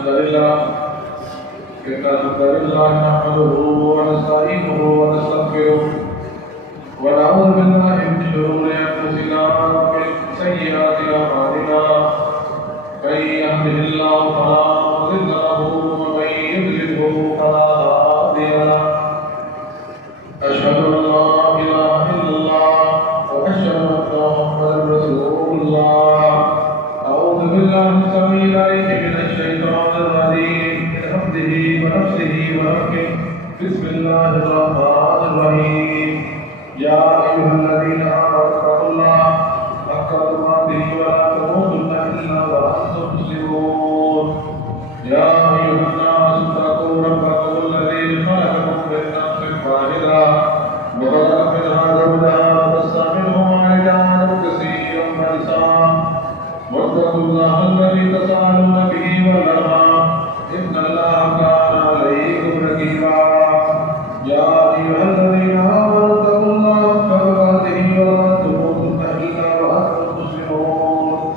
الحمد لله نحمده ونستعينه ونستغفره ونعوذ بالله من شرور أنفسنا ومن سيئات أعمالنا من يهده الله فلا مضل له ومن يضلله فلا هادي له أشهد أن لا إله إلا الله وأشهد أن محمدا رسول الله أعوذ بالله السميع العليم من الشيطان الرجيم من همزه ونفسه ونفخه بسم الله الرحمن الرحيم يا أيها الذين آمنوا اتقوا الله حق تقاته ولا تموتن إلا وأنتم مسلمون يا أيها الناس اتقوا ربكم الذي خلقكم من نفس واحدة وخلق منها زوجها وبث منهما رجالا كثيرا ونساء واتقوا الله الذي تساءلون به والأرحام إن الله كان عليكم رقيبا يا أيها الذين آمنوا اتقوا الله حق تقاته ولا تموتن إلا وأنتم مسلمون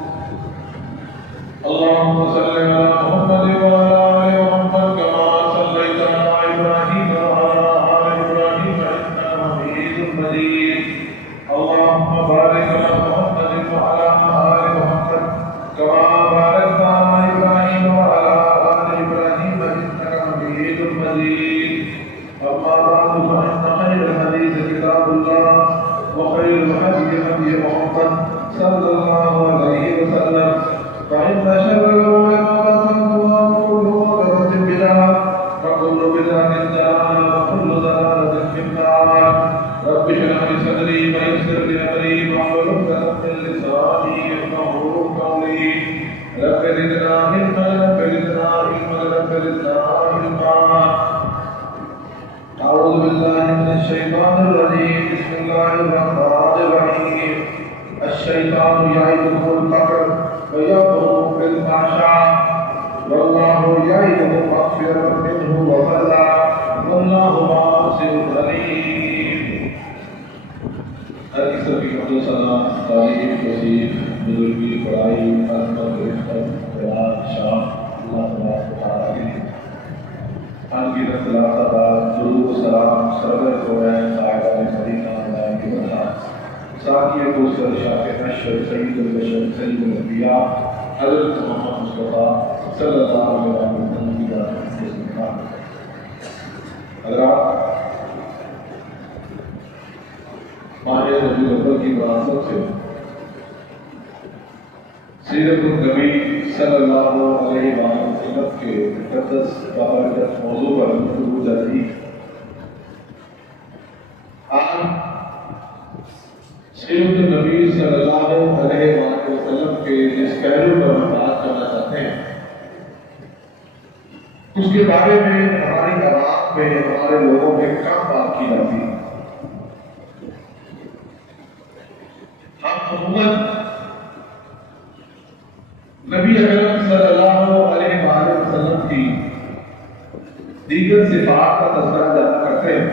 اللهم صل على محمد وعلى آل محمد كما صليت على إبراهيم وعلى آل إبراهيم إنك حميد مجيد اللهم بارك على محمد وعلى آل محمد كما باركت على إبراهيم وعلى آل إبراهيم إنك حميد مجيد أما بعد فإن خير الحديث كتاب الله وخير الهدي هدي محمد صلى الله عليه وسلم فإن شر الأمور محدثاتها وكل محدثة بدعة وكل بدعة ضلالة وكل ضلالة في النار رب اشرح لي صدري ويسر لي أمري واحلل عقدة من لساني يفقهوا قولي رب زدنا علما رب زدنا علما رب زدنا علما أعوذ بالله من الشيطان الرجيم بسم الله الرحمن الرحيم الشيطان يعدكم الفقر ويأمركم بالفحشاء والله يعدكم مغفرة منه وفضلا والله واسع عليم. ہر قسم کی حمد و ثنا تعریف توصیف بزرگی بڑائی عظمت رفعت قرآن شان اللہ تبارک و تعالیٰ کی ان کی رسالت درود و سلام سرور قرآن صاحبہ مدینہ مدائن کی برکات ساقی کوثر شاہ نشر سید البشر سید الانبیاء حضرت محمد مصطفیٰ صلی اللہ علیہ وسلم کی ذات سے سبحان حضرات ماہ ربیع الاول کی مناسبت سے سیرت النبی صلی اللہ علیہ وسلم کے مقدس بابرکت موضوع پر گفتگو جاری آج سیرت النبی صلی اللہ علیہ وسلم کے جس پہلو پر ہم بات کرنا چاہتے ہیں اس کے بارے میں ہماری عوام میں ہمارے لوگوں میں کم بات کی جاتی ہے. ہم عموماً نبی اکرم صلی اللہ علیہ وسلم کی دیگر صفات کا تذکرہ جب کرتے ہیں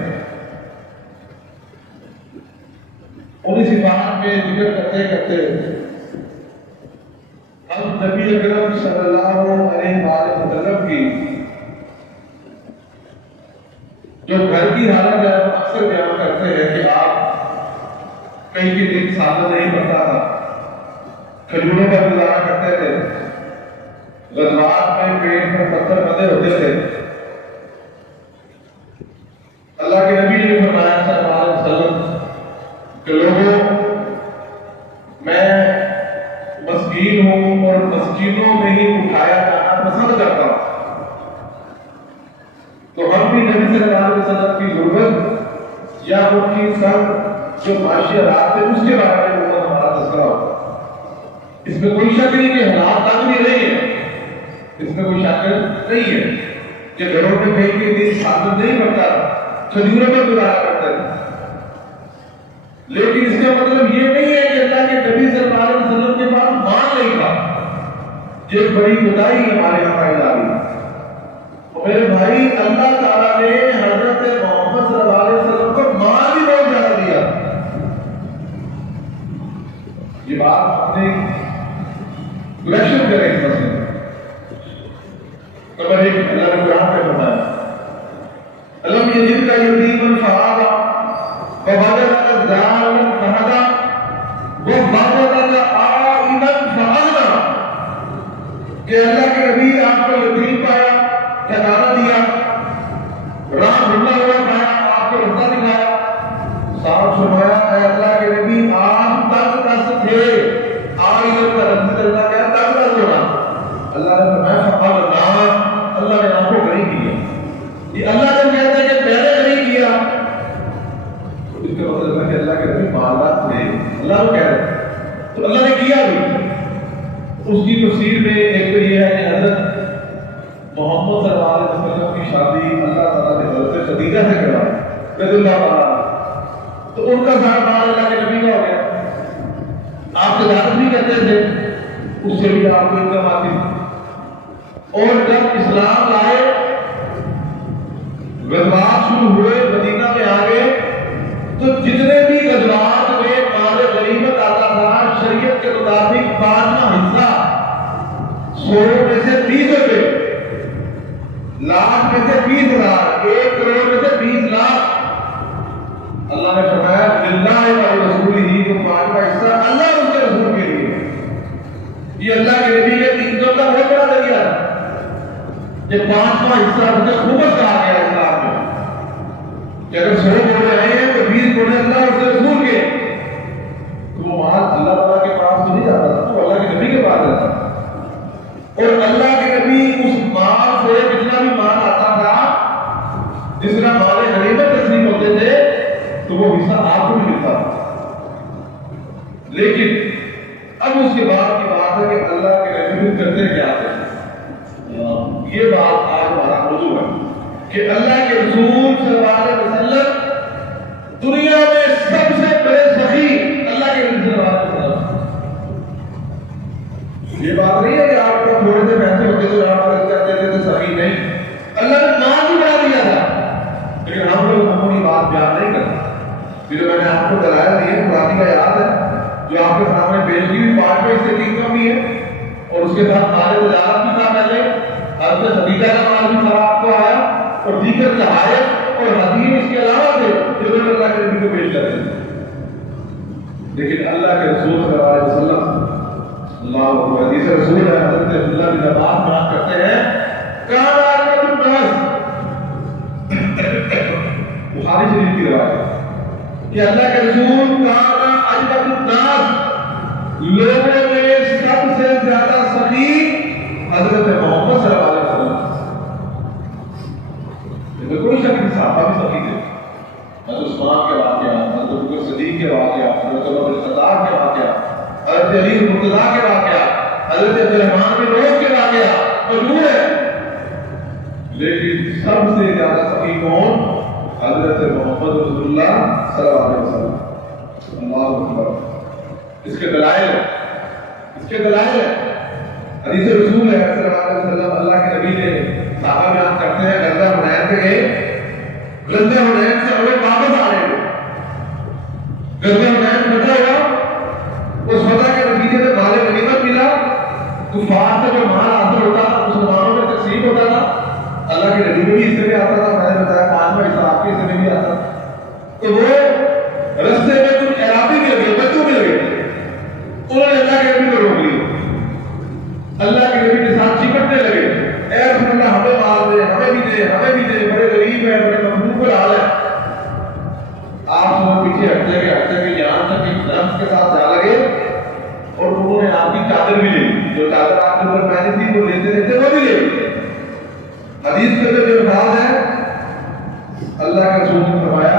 انہی صفات میں ذکر کرتے کرتے ہم نبی اکرم صلی اللہ علیہ وسلم کی جو گھر کی حالت ہے اکثر بیان کرتے ہیں کہ آپ کہیں کے دن سادہ نہیں بنتا تھا، کھجوروں کا گزارا کرتے تھے، غزوات میں پیٹ میں پتھر بندے ہوتے تھے. اللہ کے نبی نے فرمایا صلی اللہ علیہ وسلم کہ لوگوں میں مسکین ہوں اور مسجدوں میں ہی اٹھایا جانا پسند کرتا ہوں. تو ہم بھی نبی صلی اللہ علیہ وسلم کی غربت یا ان کی سب جو معاشرات ہے اس کے بارے میں ہمارا تذکرہ ہوگا. اس میں کوئی شک نہیں کہ حالات تنگ نہیں ہے، اس میں کوئی شک نہیں ہے کہ گھروں میں کہیں کے دن سادہ نہیں بنتا، کھجوروں میں گزارا کرتا ہے. لیکن اس کا مطلب یہ نہیں ہے کہ اللہ کے نبی صلی اللہ علیہ وسلم کے پاس مال نہیں تھا. یہ بڑی خدائی ہمارے یہاں پائی جا رہی ہے. میرے بھائی اللہ تعالیٰ نے حضرت محمد صلی اللہ علیہ وسلم کو مال بھی بہت زیادہ دیا. یہ بات اپنے گریشن کریں اس مسئلے نمبر 1 اللہ نے قرآن میں فرمایا الم یجدک یتیما فآوی ووجدک ضالا فہدی ووجدک عائلا فأغنی، کہ اللہ کے نبی آپ کو یتیم پایا، ٹھکانہ دیا، راہ ڈھونڈا ہوا پایا، آپ کو رستہ دکھایا، صاحب فرمایا اے اللہ کے نبی آپ تنگ دست تھے، عائلا کا لفظ اللہ کیا تنگ دست ہونا، اللہ نے فرمایا فأغنی، اللہ نے آپ کو غنی کیا۔ یہ اللہ جب کہتا ہے کہ میں نے غنی کیا، تو اس کا مطلب ہے کہ اللہ کے نبی مالدار تھے، اللہ کو کہہ رہے ہیں تو اللہ نے کیا بھی۔ اس کی تفسیر میں ایک تو یہ ہے کہ حضرت محمد صلی اللہ علیہ وسلم کی شادی اللہ تعالیٰ نے حضرت خدیجہ سے کروائی رضی اللہ تعالیٰ، تو ان کا سارا مال اللہ کے نبی کا ہو گیا۔ آپ تجارت بھی کرتے تھے، اس سے بھی آپ کو انکم آتی تھی، اور جب اسلام لائے، غزوات شروع ہوئے، مدینہ میں آ گئے، تو جتنے بھی غزوات میں مال غنیمت آتا تھا شریعت کے مطابق 5واں حصہ 100 میں سے 20 روپے، لاکھ میں سے 20,000، 1 کروڑ میں سے 20 لاکھ، اللہ نے فرمایا للہ و رسولہ، تو 5واں حصہ اللہ اور اس کے رسول کے لیے۔ یہ اللہ کے نبی کے انکم کا بہت بڑا ذریعہ ہے۔ یہ 5واں حصہ مجھے خوبص کہا گیا اسلام میں کہ اگر 100 گھوڑے آئے ہیں تو 20 گھوڑے اللہ اور اس کے رسول کے، تو وہ مال اللہ تعالیٰ کے پاس تو نہیں جاتا تھا، تو اللہ کے نبی کے پاس جاتا تھا، اور اللہ کے نبی اس مال سے جتنا بھی مال آتا تھا، جس طرح مال غنیمت تقسیم ہوتے تھے، تو وہ حصہ آپ کو بھی ملتا تھا۔ لیکن اب اس کے بعد کی بات ہے کہ اللہ کے نبی کرتے کیا تھے، یہ بات آج ہمارا موضوع ہے کہ اللہ کے رسول صلی اللہ علیہ وسلم دنیا میں سب سے بڑے سخی اللہ کے نبی صلی اللہ علیہ وسلم۔ یہ بات نہیں ہے کہ آپ کو تھوڑے سے پیسے ہوتے تو آپ خرچ کرتے تھے تو سخی نہیں، اللہ نے مال بھی بڑھا دیا تھا، لیکن ہم لوگ اپنی بات بیان نہیں کرتے۔ پھر میں نے آپ کو دلائل دیے، قرآن کا یاد ہے جو آپ کے سامنے پیش کی ہوئی، 5واں حصے کی انکم بھی ہے، اور اس کے ساتھ مال تجارت بھی تھا، پہلے حضرت خدیجہ کا مال بھی سارا آپ کو آیا، اور دیگر تحائف اور حدیث اس کے علاوہ تھے جو اللہ کے نبی کو پیش کرتے تھے۔ لیکن اللہ کے رسول صلی اللہ علیہ وسلم، اللہ اکبر، حدیث رسول ہے حضرت عبداللہ بن عباس بیان کرتے ہیں کان اجود الناس، بخاری شریف کی روایت ہے کہ اللہ کے رسول کان اجود الناس، لوگوں میں سب سے زیادہ سخی حضرت محمد صلی اللہ علیہ وسلم، کوئی شک نہیں، صحابہ بھی سخی تھے، حضرت عثمان کے واقعات، حضرت بکر صدیق کے واقعات، حضرت عمر بن خطاب کے واقعات، حضرت علی مرتضیٰ کے واقعات، حضرت عبد الرحمن بن عوف کے واقعات موجود ہے، لیکن سب سے زیادہ سخی کون؟ حضرت محمد رسول اللہ صلی اللہ علیہ وسلم۔ اللہ اکبر، اس کے دلائل ہیں، اس کے دلائل ہیں، حدیث رسول ہے صلی اللہ علیہ وسلم، اللہ کے نبی نے صحابہ بیان کرتے ہیں غزوہ حنین پہ گئے، غزوہ حنین سے ہم لوگ واپس آ رہے ہیں، غزوہ حنین فتح ہوا، اس فتح کے نتیجے میں مال غنیمت ملا، کفار سے جو مال حاصل ہوتا تھا مسلمانوں میں تقسیم ہوتا تھا، اللہ کے نبی کو بھی حصے میں آتا تھا، میں نے بتایا 5واں حصہ آپ کے حصے میں بھی آتا تھا، تو وہ رستے میں کچھ عرابی بھی لگے، بچوں بھی لگے، انہوں نے اللہ کے نبی کو روک لیا، اللہ کے نبی کے ساتھ چپٹنے لگے، اے رسول اللہ ہمیں مال دے، ہمیں بھی دے، ہمیں بھی دے، بڑے غریب ہیں، بڑے مخلوق حال ہیں۔ آپ سب پیچھے ہٹتے گئے یہاں تک کہ درخت کے ساتھ جا لگے، اور انہوں نے آپ کی چادر بھی لے لی، جو چادر آپ کے اوپر پہنی تھی وہ لیتے لیتے وہ بھی لے لی۔ حدیث کے اندر جو الفاظ ہے، اللہ کے رسول نے فرمایا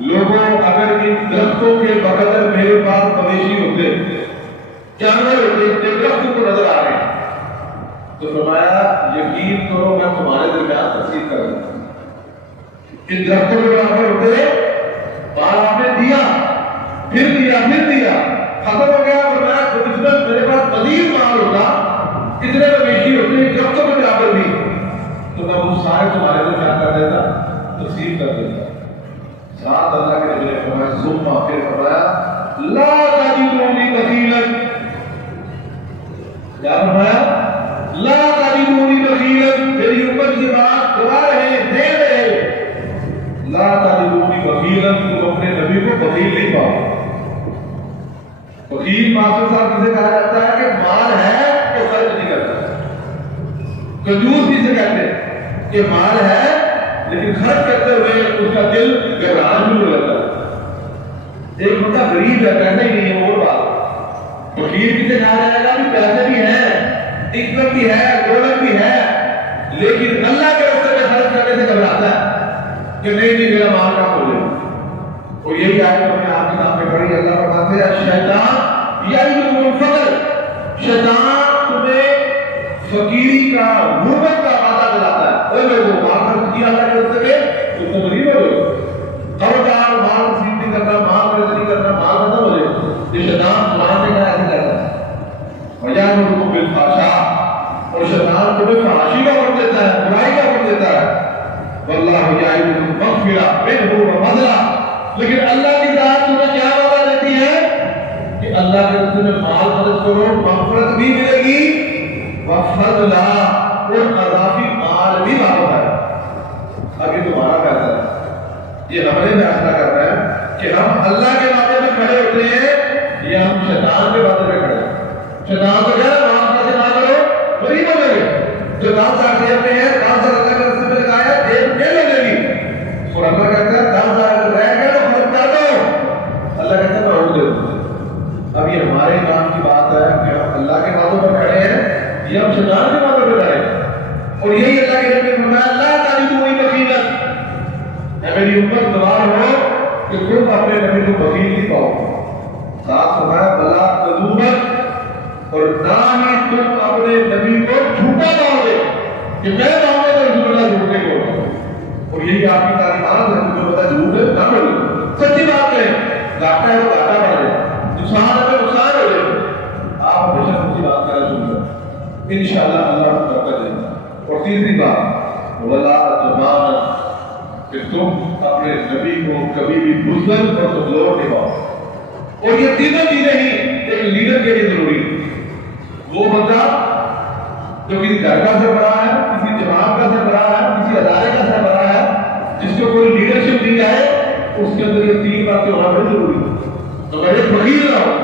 لوگوں اگر ان درختوں کے بقدر میرے پاس مویشی ہوتے، جانور ہوتے، درخت کو نظر آ رہے ہیں، تو فرمایا یقین کرو میں تمہارے درمیان تقسیم کر دوں، ان درختوں کے برابر ہوتے، مال آپ نے دیا، پھر دیا، پھر دیا، ختم ہو گیا، فرمایا جتنا میرے پاس مزید مال ہوتا، اتنے مویشی ہوتے درختوں کے برابر بھی، تو میں وہ سارے تمہارے کو کیا کر دیتا، تقسیم کر دیتا۔ ساتھ اللہ کے نبی نے فرمایا ثم، پھر فرمایا لا تجدونی بخیلا، کیا فرمایا لا تجدونی بخیلا، میری امت یہ بات گوا رہے دے رہے، لا تجدونی بخیلا، تم اپنے نبی کو بخیل نہیں پاؤ۔ بخیل ماسٹر صاحب کسے کہا جاتا ہے کہ مال ہے تو خرچ نہیں کرتا۔ کنجوس کسے کہتے ہیں کہ مال ہے لیکن خرچ کرتے ہوئے اس کا دل گھبرانا شروع ہو جاتا ہے۔ ایک بندہ غریب ہے، پیسہ ہی نہیں ہے، وہ بات۔ بخیل کسے کہا جائے گا کہ پیسے بھی ہیں، عزت بھی ہے، دولت بھی ہے، لیکن اللہ کے راستے میں خرچ کرنے سے گھبراتا ہے کہ نہیں نہیں میرا مال کم ہو جائے۔ اور یہی آیت اپنے آپ کے سامنے پڑھی، اللہ فرماتے ہیں شیطان یعدکم الفقر، شیطان تمہیں فقیری کا، غربت کا وعدہ دلاتا ہے۔ اے لوگوں، مال خرچ کیا اللہ کے راستے میں تم تو غریب ہو جاؤ، خبردار مال نصیب نہیں کرنا، مال خرچ نہیں کرنا، مال ختم ہو جائے۔ یہ شیطان قرآن نے کہا ایسے کرتا ہے۔ وَيَأْمُرُكُم بِالْفَحْشَاءِ، اور شیطان تمہیں فحاشی کا حکم دیتا ہے، برائی کا حکم دیتا ہے۔ وَاللَّهُ يَعِدُكُم مَغْفِرَةً مِنْهُ وَفَضْلًا، لیکن اللہ کی ذات تمہیں کیا وعدہ دیتی ہے کہ اللہ کے راستے میں مال خرچ کرو، مغفرت بھی ملے گی، وَفَضْلًا، اور اضافی مال بھی واپس آئے۔ اب یہ تمہارا فیصلہ ہے، یہ ہم نے فیصلہ کرنا ہے کہ ہم اللہ کے وعدے میں کھڑے ہوتے ہیں یا ہم شیطان کے وعدے میں کھڑے ہیں۔ شیطان تو کہہ رہا ہے مال خرچ نہ کرو، غریب ہو جائے گے۔ جو 10,000 جیب میں ہے، 10,000 اللہ کے راستے میں لگایا، جیب میں لے لے گی، اور اللہ کہتا ہے 10,000 رہ گئے تو خرچ کر دو۔ اللہ کہتا ہے میں اور دے دوں۔ اب یہ ہمارے کام کی بات ہے کہ ہم اللہ کے وعدوں پر کھڑے ہیں یا ہم شیطان کے وعدوں پر کھڑے ہیں۔ اور یہی اللہ کے نبی نے فرمایا لا تجدونی بخیلا، اے میری امت گواہ ہو کہ تم اپنے نبی کو بخیل نہیں پاؤ۔ ساتھ فرمایا بلا تذوبت، اور نہ ہی تم اپنے نبی کو جھوٹا پاؤ گے کہ میں پاؤں گا تو رسول اللہ جھوٹنے کو۔ اور یہی آپ کی تعلیمات ہے، جو بتا جھوٹ ہے نہ بولو، سچی بات ہے، گھاٹا ہے تو گھاٹا پڑ جائے، نقصان ہے تو نقصان ہو جائے، آپ ہمیشہ سچی بات کرنا شروع کریں، انشاءاللہ اللہ کو برکت دے گا۔ اور تیسری بات ولا زبان، کہ تم اپنے نبی کو کبھی بھی بزدل اور کمزور نہیں پاؤ۔ اور یہ تینوں چیزیں ہی ایک لیڈر کے لیے ضروری ہے۔ وہ بندہ جو کسی گھر کا سربراہ ہے، کسی جماعت کا سربراہ ہے، کسی ادارے کا سربراہ ہے، جس کو کوئی لیڈرشپ دی جائے، اس کے اندر یہ تین باتیں ہونا بڑی ضروری ہے۔ تو میں بخیل نہ ہوں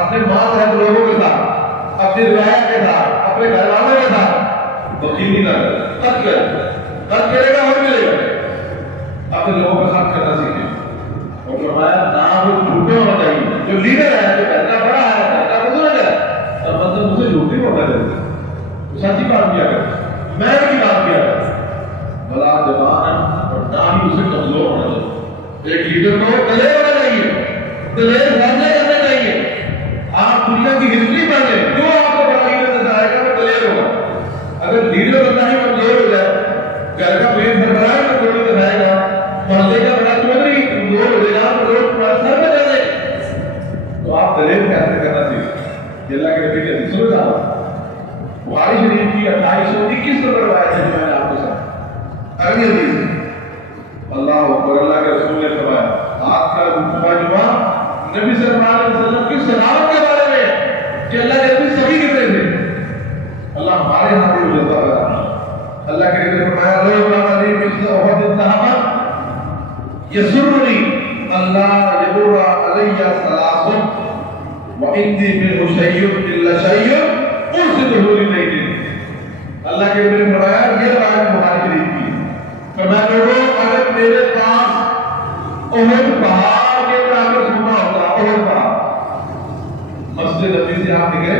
اپنے مال صاحب لوگوں کے ساتھ، اپنی رعایا کے ساتھ، اپنے گھر والوں کے ساتھ بخیلی نہ کرے، خرچ کرے، خرچ کرے گا اور ملے گا۔ اپنے لوگوں کا خرچ کرنا سیکھیں۔ اور فرمایا نہ وہ جھوٹے ہونا چاہیے، جو لیڈر ہے، جو گھر کا بڑا ہے، گھر کا بزرگ ہے، اور مطلب مجھے جھوٹ نہیں بولنا چاہیے، سچی بات کیا کرے، میں کی بات کیا کرے، بلا زبان، اور نہ ہی اسے کمزور ہونا چاہیے۔ ایک لیڈر کو دلیر ہونا چاہیے، دلیر فیصلے کرنے چاہیے۔ آپ دنیا کی ہسٹری پڑھ لیں، جو آپ کو بڑا لیڈر نظر آئے گا وہ دلیر ہوگا۔ اگر لیڈر بننا ہی کمزور ہو جائے، گھر کا مین سربراہ کمزور نظر آئے گا، محلے کا بڑا چودھری کمزور ہو جائے گا، تو لوگ تمہارا سر میں چل جائے۔ تو آپ دلیر فیصلے کرنا سیکھیں۔ یہ اللہ کے نبی کے حدیث میں کہا بخاری شریف کی 2821 نمبر روایت ہے جو میں نے آپ کے ساتھ اگلی حدیث، اللہ اکبر، اللہ کے رسول نے فرمایا آج کا جمعہ نبی صلی اللہ علیہ وسلم کی صداقت کے بارے میں کہ اللہ کے نبی سبھی کتنے تھے، اللہ ہمارے ہاتھ میں جلتا ہے۔ اللہ کے نبی نے فرمایا لو کان لی مثل احد ذهبا یسرنی اللہ یبر علی ثلاث وعندی منه شیء الا شیء ارسلہ للیل۔ اللہ کے نبی نے فرمایا یہ روایت بخاری شریف کی، فرمایا لوگوں اگر میرے پاس احد پہاڑ کے برابر سونا ہوتا، احد پہاڑ، مسجد نبی سے آپ نکلے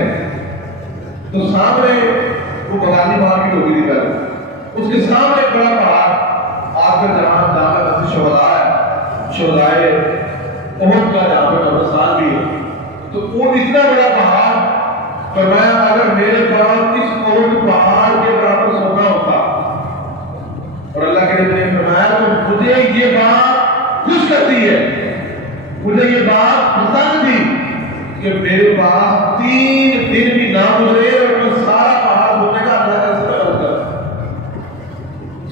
تو سامنے وہ بغالی مارکیٹ ہوگی تھی پہلے، اس کے سامنے ایک بڑا پہاڑ آ کر جہاں جامع مسجد شہداء ہے، شہدائے احد کا جہاں پہ قبرستان بھی ہے، تو وہ اتنا بڑا پہاڑ، فرمایا اگر میرے پاس اس احد پہاڑ کے برابر سونا ہوتا، اور اللہ کے نبی نے فرمایا تو مجھے یہ بات خوش کرتی ہے، مجھے یہ بات پسند تھی کہ میرے پاس 3 دن بھی نہ گزرے اور میں سارا پہاڑ ہونے کا اللہ کا استعمال کرتا،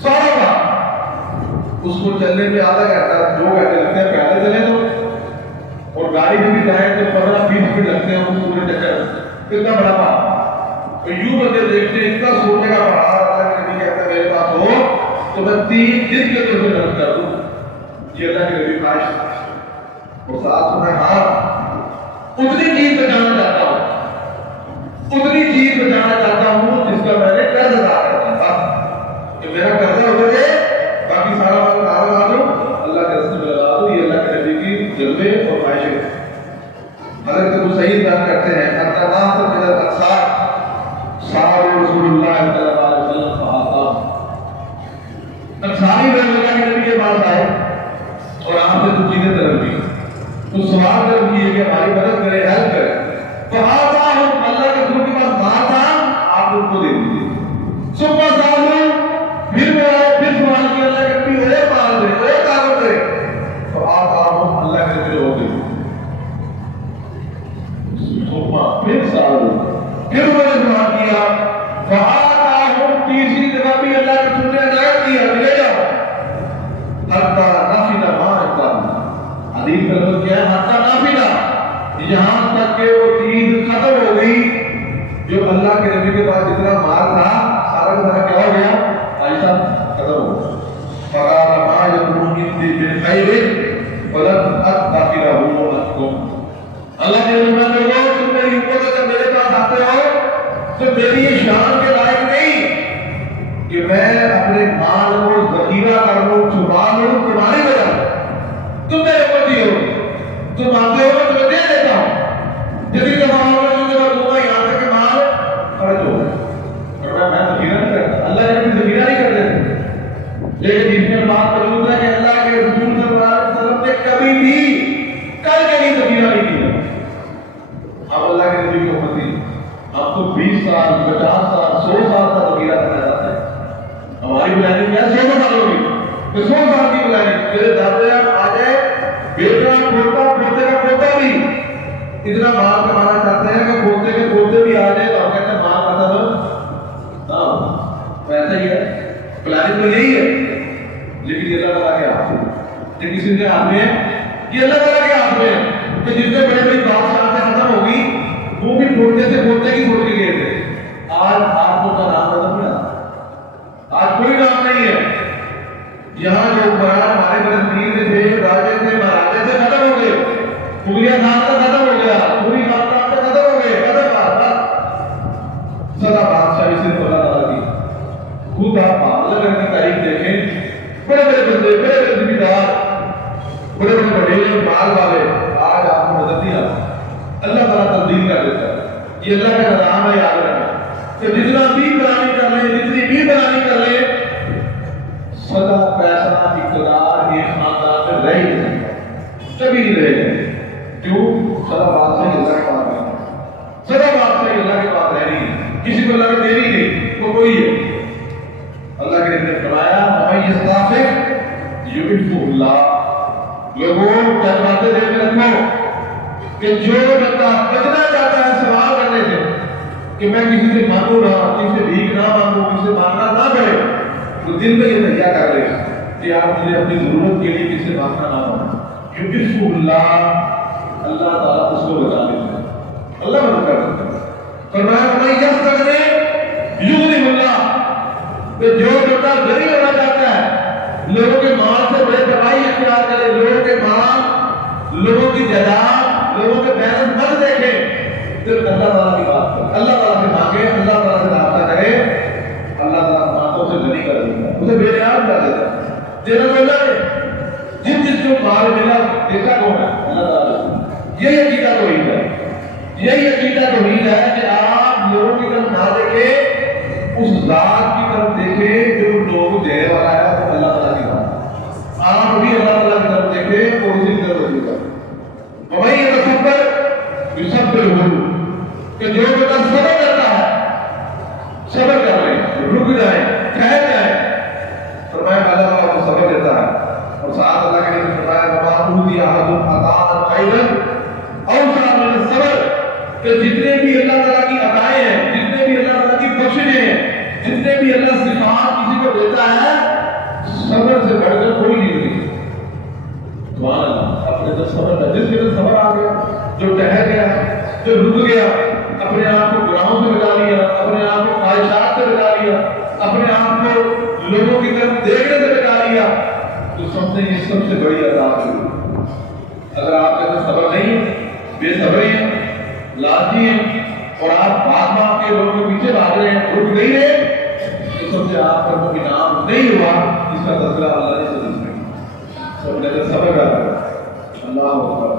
سارا پہاڑ۔ اس کو چلنے میں آدھا گھنٹہ 2 گھنٹے لگتے ہیں پیدل چلے تو، اور گاڑی میں بھی جائیں تو 15-20 منٹ لگتے ہیں اس پورے چکر، اتنا بڑا پہاڑ۔ تو یوں بندے دیکھتے ہیں اتنا سونے کا پہاڑ تو میں 3 دن کے طور پہ نرم کر دوں، یہ اللہ کے نبی خواہش اور ساتھ میں ہاں اتنی چیز بچانا چاہتا ہوں، اتنی چیز بچانا چاہتا ہوں جس کا میں نے قرض ادا کرنا تھا کہ میرا قرضہ ہو جائے، باقی سارا وقت آگے لگا دو، اللہ کے رستے میں لگا دو۔ یہ اللہ کے نبی کی جذبے اور خواہشیں حضرت ابو سعید بیان کرتے ہیں الناس من الانصار صحابہ رسول اللہ صلی اللہ علیہ وسلم صحابہ انصاری لوگ اللہ کے نبی کے پاس آئے اور آپ سے کچھ چیزیں طلب کی، تو سوال طلب کیے کہ ہماری مدد کرے، ہیلپ کرے، تو آتا ہم اللہ کے رسول کے پاس مال تھا، آپ ان کو دے دیجیے۔ صبح سالوں پھر سوال کیا اللہ کے نبی اے مال دے، اے طاقت دے، تو آتا ہم اللہ کے نبی ہو گئے۔ پھر سال پھر انہوں نے دعا کیا، فآتاہم تیسری جگہ بھی اللہ کے رسول نے ہدایت کیا لے جاؤ، حتی نفد ما عندنا، حدیث کا لفظ کیا ہے حتی نفد، یہاں تک کہ وہ چیز ختم ہو گئی جو اللہ کے نبی کے پاس جتنا مال تھا سارا کا سارا کیا ہو گیا، بھائی صاحب ختم ہو گیا۔ فقال ما یکون عندی من خیر ولن ادخره لكم، اللہ کے نبی نے تم میری امت اگر میرے پاس آتے ہو تو میری یہ شان کے لائق نہیں کہ میں اپنے مال کو ذخیرہ کر لوں، چھپا لوں تمہاری وجہ سے، تم میرے امتی ہو، تم آتے ہو تو میں دے دیتا ہوں، جتنی دفعہ ہوگا دوں گا یہاں تک کہ مال خرچ ہو گئے، اور میں ذخیرہ نہیں کرتا، اللہ کے نبی ذخیرہ نہیں کرتے تھے، لیکن اس میں بات موجود ہے کہ اللہ کے رسول صلی اللہ علیہ وسلم نے کبھی بھی کل کے لیے ذخیرہ نہیں کیا۔ اب اللہ کے نبی کی امتی اب تو 20 سال 50 سال 100 سال کا ذخیرہ کرنا چاہتے ہیں، ہماری پلاننگ کیا 100 سال ہوگی، تو 100 سال کی پلاننگ، میرے دادے آ جائے بیٹا پوتا پوتے کا پوتا بھی اتنا مال کمانا چاہتے ہیں کہ پوتے کے پوتے بھی آ جائے تو ہم کہتے ہیں مال ختم، ہاں ویسا ہی ہے، پلاننگ تو یہی ہے، لیکن یہ اللہ تعالیٰ کے ہاتھ میں، یہ کسی کے ہاتھ میں ہے، یہ اللہ تعالیٰ کے ہاتھ میں ہے کہ جس سے بڑی بڑی بادشاہ سے ختم ہوگی وہ بھی پوتے سے پوتے کی چھوڑ کے گئے تھے، آج آپ کو کا نام ختم نہیں آتا، آج کوئی نام نہیں ہے، یہاں جو قرآن ہمارے برسمیر تھے، راجے تھے، مہاراجے سے ختم ہو گئے، مغلیہ خان کا ختم ہو گیا، پوری خاندان سے ختم ہو گئے، ختم بات سدا بادشاہی صرف اللہ تعالیٰ کی۔ خود آپ اللہ کی تاریخ دیکھیں، بڑے بڑے بندے، بڑے بڑے ذمہ دار، بڑے بڑے بڑے مال والے، آج آپ کو نظر نہیں آتا، اللہ تعالیٰ تبدیل کر دیتا ہے، یہ اللہ کا نظام ہے، یاد رکھنا کہ جتنا بھی بلانی کر لیں، جتنی بھی بلانی کر لیں، سدا پیسہ اقتدار ایک خاندان میں رہ ہی نہیں کبھی نہیں رہے گا، کیوں؟ سدا بات سے اللہ کے پاس ہے، سدا بات سے اللہ کے پاس رہ رہی ہے، کسی کو اللہ نے دے نہیں تو کوئی ہے، اللہ کے نے فرمایا وَمَن يَسْتَعْفِفْ يُعِفُّهُ اللَّهُ، لوگوں جذباتے دل میں رکھو کہ جو بندہ بچنا چاہتا ہے سوال کرنے سے کہ میں کسی سے مانگوں نہ، کسی سے بھیک نہ مانگوں، کسی سے مانگنا نہ پڑے، تو دل میں یہ تیار کر لے گا کہ آپ مجھے اپنی ضرورت کے لیے کسی سے مانگنا نہ پڑے، يُعِفُّهُ اللَّهُ، اللہ تعالیٰ اس کو بتا دیتا ہے، اللہ مدد کر دیتا ہے۔ فرمایا وَمَن يَسْتَغْنِ يُغْنِهُ اللَّهُ، کہ جو بندہ غنی ہونا چاہتا ہے، لوگوں کے مال سے بڑے تباہی اختیار کرے، لوگوں کے مال، لوگوں کی جائیداد، لوگوں کے بیلنس مت دیکھے، صرف اللہ تعالیٰ کی بات کرے، اللہ تعالیٰ سے مانگے، اللہ تعالیٰ سے رابطہ کرے، اللہ تعالیٰ مانگوں سے غنی کر دیتا ہے، اسے بے نیاز کر دیتا ہے۔ دینا تو اللہ نے، جس کو مال ملا دیکھا کون ہے؟ اللہ تعالیٰ۔ یہی عقیدہ توحید ہے، یہی عقیدہ توحید ہے کہ آپ لوگوں کی طرف نہ دیکھیں، اس ذات کی طرف دیکھیں جو لوگوں کو دینے والا ہے، وہ اللہ تعالیٰ کی بات، آپ بھی اللہ تعالیٰ کی طرف دیکھیں اور اسی کی طرف رجوع کریں۔ وَمَن يَتَصَبَّرْ يُصَبِّرْهُ، کہ جو بندہ صبر کرتا ہے، صبر کر لیں، رک جائیں، ٹھہر جائیں، فرمایا اللہ تعالیٰ کو صبر دیتا ہے، اور ساتھ اللہ کے نبی فرمایا وَمَا أُوتِيَ أَحَدٌ عَطَاءً خَيْرًا أَوْسَعَ مِنَ الصَّبْرِ، کہ جتنے بھی اللہ تعالیٰ کی عطائیں ہیں، جتنے بھی اللہ تعالیٰ کی بخششیں ہیں، جتنے بھی اللہ صفات کسی کو دیتا ہے، صبر سے بڑھ کر کوئی نہیں ہوتی۔ سبحان اللہ، اپنے اندر صبر کا، جس کے اندر صبر آ گیا، جو ٹہر گیا، جو رک گیا، اپنے آپ کو گناہوں سے بچا لیا، اپنے آپ کو خواہشات سے بچا لیا، اپنے آپ کو لوگوں کی طرف دیکھ اور آپ باپ باپ کے لوگوں کے پیچھے بھاگ رہے ہیں، رک نہیں رہے، تو سب سے آپ کا کوئی انعام نہیں ہوا، اس کا تذکرہ اللہ نے صدیق میں سب نے صبر کر اللہ اکبر۔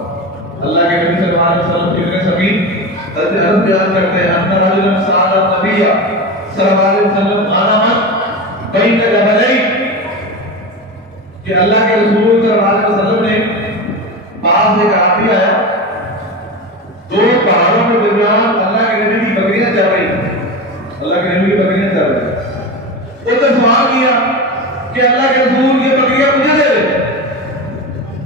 اللہ کے نبی صلی اللہ علیہ وسلم کی سبھی حضرت انس بیان کرتے ہیں ان رجلا سأل النبي صلی اللہ علیہ وسلم غنما بین جبلین، کہ اللہ کے رسول صلی اللہ علیہ وسلم نے پاس ایک آدمی آیا، دو پہاڑوں کے درمیان اللہ کے نبی کی بکریاں چل رہی ہیں، اللہ کے نبی کی بکریاں چل رہی ہیں، اس نے سوال کیا کہ اللہ کے رسول یہ بکریاں مجھے دے دے۔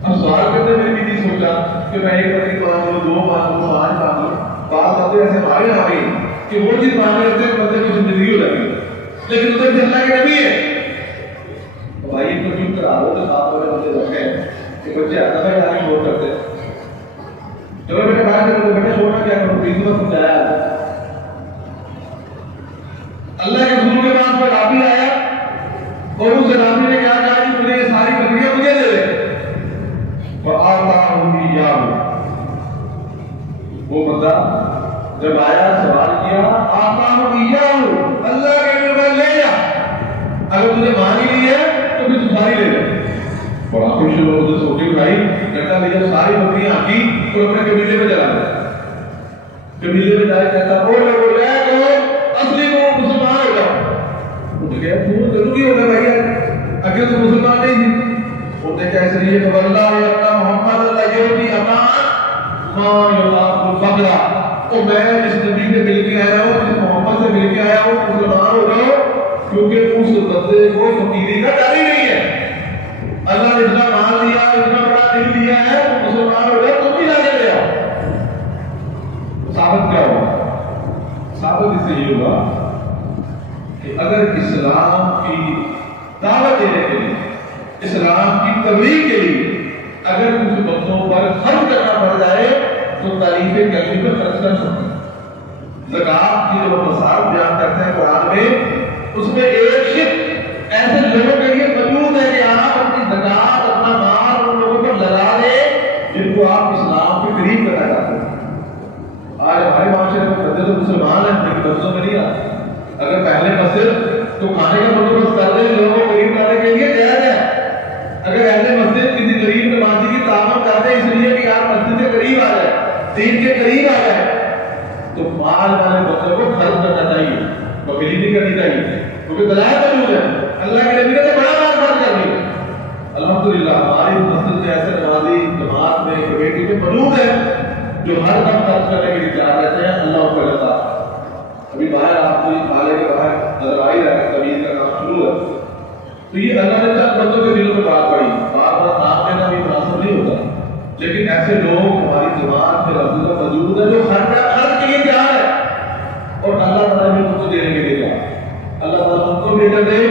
اب سوال کرتے میں بھی نہیں سوچا کہ میں ایک بکری مانگ لوں، دو مانگ لوں، پانچ مانگ لوں، بات باتیں ایسے مارے نہ ہوئی کہ وہ چیز مانگ لیتے ہیں بندے کو زندگی ہو لگی، لیکن ادھر سے اللہ کے نبی ہے۔ بھائی کو چپ کرا دو تو ساتھ والے بندے رکھے ہیں کہ بچے آتا ہے جانے چھوڑ کرتے ہیں، چلو بیٹے باہر سے بیٹے چھوڑنا کیا کروں، بیچ میں سمجھایا اللہ کے رسول کے پاس پر رابی آیا اور اس رابی نے کہا کہ مجھے یہ ساری بکریاں مجھے دے دے، وہ بندہ جب آیا سوال کیا اللہ کے نبی لے جا، اگر تجھے مانگی لی ہے تو پھر تو ساری لے لے۔ بڑا خوش ہوا، اسے سوچی اٹھائی، کہتا لے جب ساری بکریاں آتی تو اپنے قبیلے میں چلا گیا، قبیلے میں جائے کہتا اصلی کو مسلمان ہو جاؤ۔ انہوں نے کہا تو ضروری ہوگا بھائی، اگر تو مسلمان نہیں تھی، انہوں نے کہا اس لیے کہ اللہ محمد اللہ یوتی امان ما یلاق الفقرہ، تو میں جس نبی سے مل کے آیا ہوں، جس محمد سے مل کے آیا ہوں، مسلمان ہو جاؤ، کیونکہ اس بندے کو فقیری کا ڈر ہی نہیں ہے۔ اللہ نے اتنا مال دیا، اتنا بڑا دل دیا ہے، تو مسلمان ہو جاؤ، تم بھی لانے لے آؤ۔ ثابت کیا ہوگا؟ ثابت اس سے یہ ہوگا کہ اگر اسلام کی دعوت دینے کے لیے، اسلام کی تبلیغ کے لیے اگر کچھ بندوں پر خرچ کرنا پڑ جائے تو تعریف کرنے پر خرچ کر سکتے ہیں۔ زکات کی جو مسائل بیان کرتے ہیں قرآن میں، اس میں ایک شق ایسے لوگوں کے لیے موجود ہے کہ آپ اپنی زکات، اپنا مال ان لوگوں پر لگا دیں جن کو آپ اسلام کے قریب کرنا چاہتے ہیں۔ آج ہمارے معاشرے میں بندے تو مسلمان ہیں لیکن مسجدوں میں نہیں آتے، اگر پہلے مسجد تو کھانے کا بندوبست کر دیں لوگوں کو قریب لانے کے لیے جائز ہے، اگر اہل مسجد کسی غریب نمازی کی تعاون کرتے ہیں اس لیے کہ آپ مسجد کے قریب آ جائیں، دین کے قریب آ جائیں، تو مال والے بندے کو خرچ کرنا چاہیے، بخیلی نہیں کرنی چاہیے، کیونکہ دلائل موجود ہے، اللہ کے نبی نے تو بڑا مال خرچ کر دیا۔ الحمدللہ ہماری مسجد میں ایسے نمازی جماعت میں کمیٹی میں موجود ہے جو ہر دم خرچ کرنے کے لیے تیار رہتے ہیں، اللہ کو جاتا ہے۔ ابھی باہر آپ کو کالے کے باہر نظر آ ہی رہا ہے، تمیز کا کام شروع ہے، تو یہ اللہ نے چند بندوں کے دلوں میں بات پڑی، بار بار نام لینا بھی مناسب نہیں ہوتا، لیکن ایسے لوگ ہماری جماعت میں رسول موجود ہے جو خرچ کے لیے تیار ہے، اور اللہ تعالیٰ نے ان کو دینے کے لیے کہا، اللہ تعالیٰ ان کو بھی کر دے،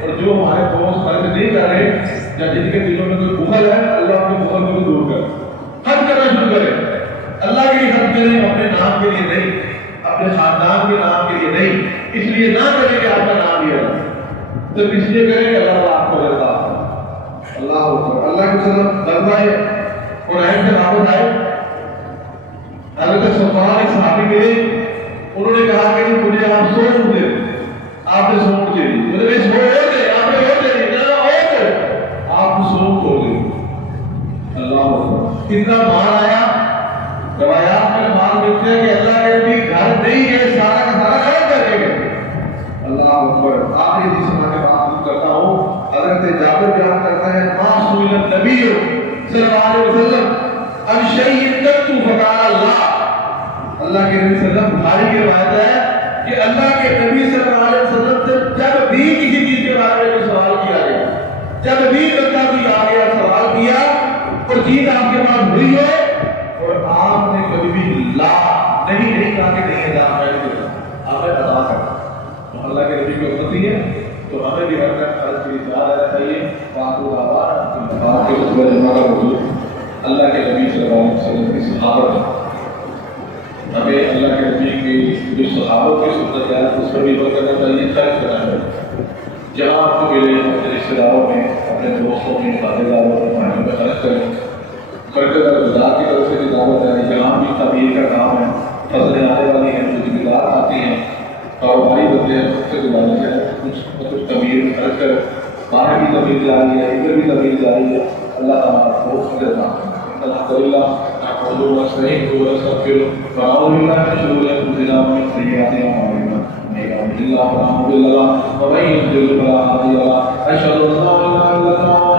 اور جو ہمارے دوست خرچ نہیں کر رہے یا جن کے دلوں میں کوئی بخل ہے، اللہ اپنے بخل کو بھی دور کرے، خرچ کرنا شروع کرے، اللہ کے لیے خرچ کریں، اپنے نام کے لیے نہیں، اپنے خاندان کے نام کے لیے نہیں، اس لیے نہ کریں کہ آپ کا نام لیا جائے، تو اس لیے کریں کہ اللہ آپ کو دیتا ہے۔ اللہ اکبر۔ اللہ کے سلام دربائے قرآن سے واپس آئے، حضرت صفوان ایک صحابی ملے، انہوں نے کہا کہ مجھے آپ سونپ دے، آپ نے سونپ دے دی، مجھے نہیں سونپ دے، آپ نے اور دے دی، کہا اور دے، آپ نے سونپ ہو گئی۔ اللہ اکبر۔ کتنا مال آیا؟ روایات میں مال ملتے ہیں کہ اللہ کے بھی گھر نہیں ہے، سارا کا سارا خرچ کر کے گئے۔ اللہ اکبر۔ آخری حدیث سنا کے بات کرتا ہوں، حضرت جابر بیان کرتا ہے ما سئل النبی صلی اللہ علیہ وسلم عن شیء قط فقال اللہ، اللہ کے نبی صلی اللہ علیہ وسلم، بخاری کی روایت ہے کہ اللہ کے نبی صلی اللہ علیہ وسلم سے جب بھی کسی چیز کے بارے میں سوال کیا گیا، جب بھی بندہ کوئی آ گیا سوال کیا اور چیز آپ کے پاس ہوئی ہے اور آپ نے کبھی بھی لا نہیں کہا کہ نہیں ادا کرنا، آپ نے ادا کرنا، اللہ کے نبی کی امتی ہے تو ہمیں بھی ہر وقت خرچ کی اطلاع رہنا چاہیے۔ بات و بات کے خطبہ جمعہ کا موضوع اللہ کے نبی صلی اللہ علیہ وسلم کی صحابت، ہمیں اللہ کے نبی کی جو صحابوں کی سنت ہے اس پر بھی غور کرنا چاہیے، خرچ کرنا چاہیے، جہاں آپ کو ملے اپنے رشتے داروں میں، اپنے دوستوں میں، خاطر داروں میں، پڑھنے میں خرچ کریں۔ برکت الغذا کی طرف سے بھی دعوت ہے، یہاں بھی تعمیر کا کام ہے، فضل آنے کاروباری بندے ہیں اس سے گزارش ہے کچھ تمیز ہر کر باہر کی تمیز جا رہی ہے ادھر بھی تمیز جا رہی ہے اللہ تعالیٰ کو فکر نہ الحمد للہ نحمده ونستعينه ونستغفره ونعوذ بالله من شرور انفسنا ومن سيئات اعمالنا من يهده الله فلا مضل له ومن يضلل فلا هادي له اشهد ان لا اله الا الله